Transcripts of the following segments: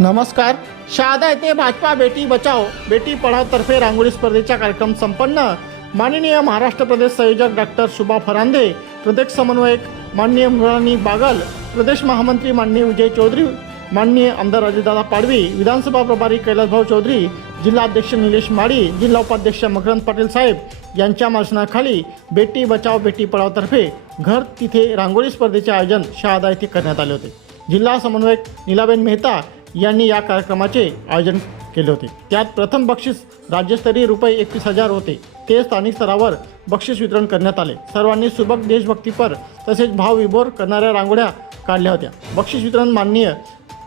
नमस्कार. शहादा येथे भाजपा बेटी बचाओ. बेटी पढाओ तर्फे रांगोळी स्पर्धेचा कार्यक्रम संपन्न. माननीय महाराष्ट्र प्रदेश संयोजक डॉक्टर शुभा फरांदे प्रदेश समन्वयक माननीय मृणाली बागल प्रदेश महामंत्री माननीय विजय चौधरी माननीय आमदार अजितदादा पाडवी विधानसभा प्रभारी कैलासभाऊ चौधरी जिल्हाध्यक्ष निलेश माळी जिल्हा उपाध्यक्ष मकरंद पाटील साहेब यांच्या मार्शनाखाली बेटी बचाव बेटी पढावतर्फे घर तिथे रांगोळी स्पर्धेचे आयोजन शहादा येथे करण्यात आले होते. जिल्हा समन्वयक नीलाबेन मेहता यांनी या कार्यक्रमाचे आयोजन केले होते. त्यात प्रथम बक्षीस राज्यस्तरीय रुपये एकवीस हजार होते. ते स्थानिक स्तरावर बक्षीस वितरण करण्यात आले. सर्वांनी सुबक देशभक्तीपर तसेच भावविभोर करणाऱ्या रांगोळ्या काढल्या होत्या. बक्षीस वितरण माननीय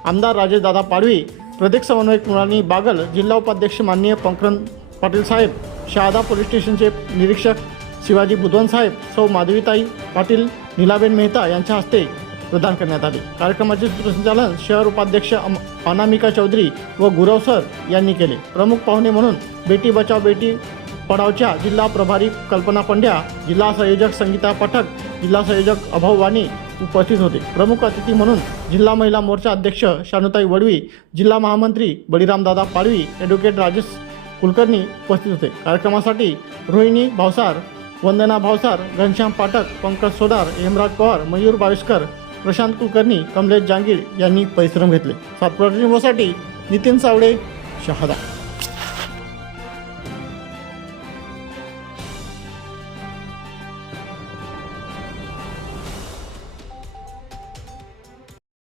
आमदार राजेशदादा पाडवी प्रदेश समन्वयक मृणाली बागल जिल्हा उपाध्यक्ष माननीय पंकरन पाटील साहेब शहादा पोलीस स्टेशनचे निरीक्षक शिवाजी बुधवन साहेब सौ माधवीताई पाटील नीलाबेन मेहता यांच्या हस्ते प्रदान करण्यात आले. कार्यक्रमाचे सूत्रसंचालन शहर उपाध्यक्ष अनामिका चौधरी व गुरव सर यांनी केले. प्रमुख पाहुणे म्हणून बेटी बचाव बेटी पढावच्या जिल्हा प्रभारी कल्पना पंड्या जिल्हा संयोजक संगीता पाठक जिल्हा संयोजक अभाव वाणी उपस्थित होते. प्रमुख अतिथी म्हणून जिल्हा महिला मोर्चा अध्यक्ष शानुताई वडवी जिल्हा महामंत्री बळीरामदादा पाडवी ॲडव्होकेट राजेश कुलकर्णी उपस्थित होते. कार्यक्रमासाठी रोहिणी भावसार वंदना भावसार घनश्याम पाठक पंकज सोदार हेमराज पवार मयूर बाविस्कर प्रशांत कुलकर्णी कमलेश जांगीर यांनी परिश्रम घेतले. सातपुडा साठी नितीन सावडे शहादा.